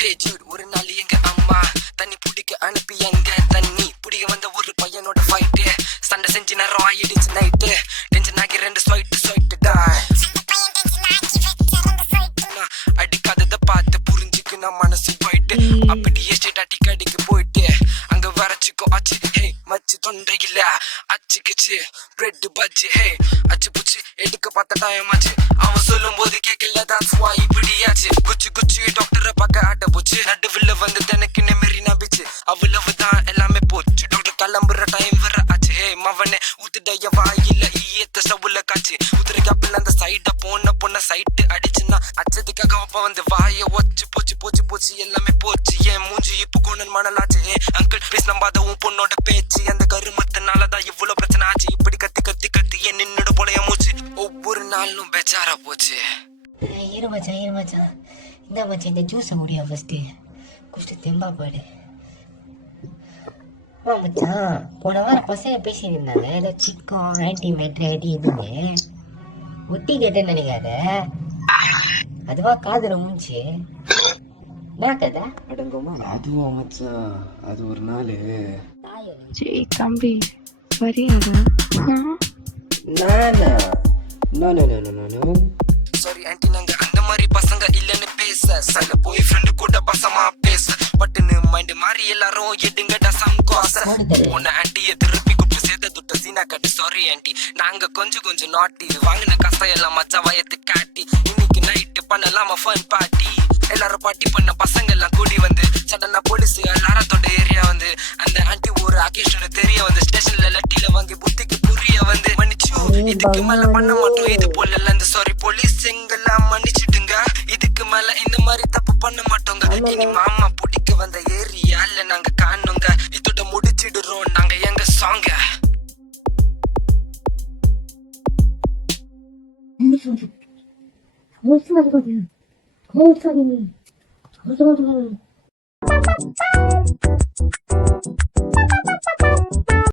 Hey dude, ஒரு நாள் எங்க அம்மா தண்ணி பிடிக்க அனுப்பி எங்க தண்ணி பிடிக்க வந்த ஒரு பையனோட ஃபைட்டு சண்டை செஞ்சு நேரம் ஆயிடுச்சு நைட்டு டென்ஷன் ஆகி ரெண்டு சொயிட்டுடா அடிக்காததை பார்த்து புரிஞ்சுக்கு நான் மனசு போயிட்டு அப்படியே ஸ்ட்ரெயிட் அடிக்கடிக்கு போயிட்டு அங்க வரைச்சிக்கோ ஆச்சு ஹே மச்சு தொண்டையில அச்சுக்குச்சு பிரெட் பஜ்ஜி ஹே அச்சு புச்சு எடுக்க பார்த்த டைம் ஆச்சு அவன் சொல்லும் போது கேட்கல that's why இப்படியாச்சு குச்சி டாக்டரை பார்க்க ஆட்ட போச்சு நடுவில் வந்து தனக்கு நெமரி நம்பிச்சு அவ்வளவுதான் எல்லாமே போச்சு டாக்டர் கிளம்புற டைம் வர ஆச்சு ஹே மவனே ஊத்துடைய வாயில ஈயத்த சவுல காச்சு உதிரை காப்பில் அந்த சைட பொண்ண சைட்டு அடிச்சுன்னா அச்சதுக்காக அப்ப வந்து வாய ஒச்சு போச்சு எல்லாமே போச்சு ஏன் மூஞ்சி இப்போ கொண்டு மணலாச்சு ஹே அங்கிள் ப்ளீஸ் நம்பாத உன் பொண்ணோட பேச்சு அந்த கருமத்தினாலதான் இவ்வளவு பிரச்சனை ஆச்சு இப்படி கத்தி என் நின்னோட போலைய மூச்சு ஒவ்வொரு நாளும் பெச்சாரா போச்சு. இரு மச்சான் இந்த மச்சான் இந்த ஜூஸை முடியா ஃபர்ஸ்ட் குடிச்சிட்டு தெம்பா போயிடு. மச்சான் போன வாரம் பசங்க பேசிட்டு இருந்தாங்க ஏதோ சிக்கன் ஆன்டிமேட்ரி அது இதுன்னு ஒட்டி கேட்டேன்னு நினைக்காத அதுவா காதுல மூச்சு என்ன கதை அடங்கம்மா அதுவா மச்சான் அது ஒரு நாள் தம்பி வரியாடா நானா நோ சாரி ஆன்டி நாங்க அந்த மாதிரி பசங்க இல்லன்னு பேச சல பாய் ஃப்ரெண்ட் கூட பசமா பேச பட்டுன்னு மைண்ட் மாதிரி எல்லாரும் எடுங்கடா சம் கோச உன்ன ஆன்டியை திருப்பி கூப்பிட்டு சேர்த்து துட்ட சீனா கட்டு சாரி ஆன்டி நாங்க கொஞ்சம் நாட்டி வாங்கின கஷ்டம் எல்லாம் மச்சா வயத்து காட்டி இன்னைக்கு நைட்டு பண்ணலாமா ஃபன் பார்ட்டி எல்லாரும் பார்ட்டி பண்ண பசங்க எல்லாம் கூடி வந்து சடனா போலீஸ் எல்லாரத்தோட ஏரியா வந்து அந்த ஆன்டி ஒரு அகேஷன் தெரிய வந்து ஸ்டேஷன்ல லட்டில வாங்கி புத்திக்கு புரிய வந்து மன்னிச்சு இதுக்கு மேல பண்ண மாட்டோம் இது போல இந்த சாரி போலீஸ் எங்கெல்லாம் மன்னிச்சுடுங்க இதுக்கு மேல இந்த மாதிரி தப்பு பண்ண மாட்டோங்க இனி மாமா பிடிக்க வந்த ஏரியால நாங்க காணுங்க இதோட முடிச்சிடுறோம் நாங்க எங்க சாங்க What's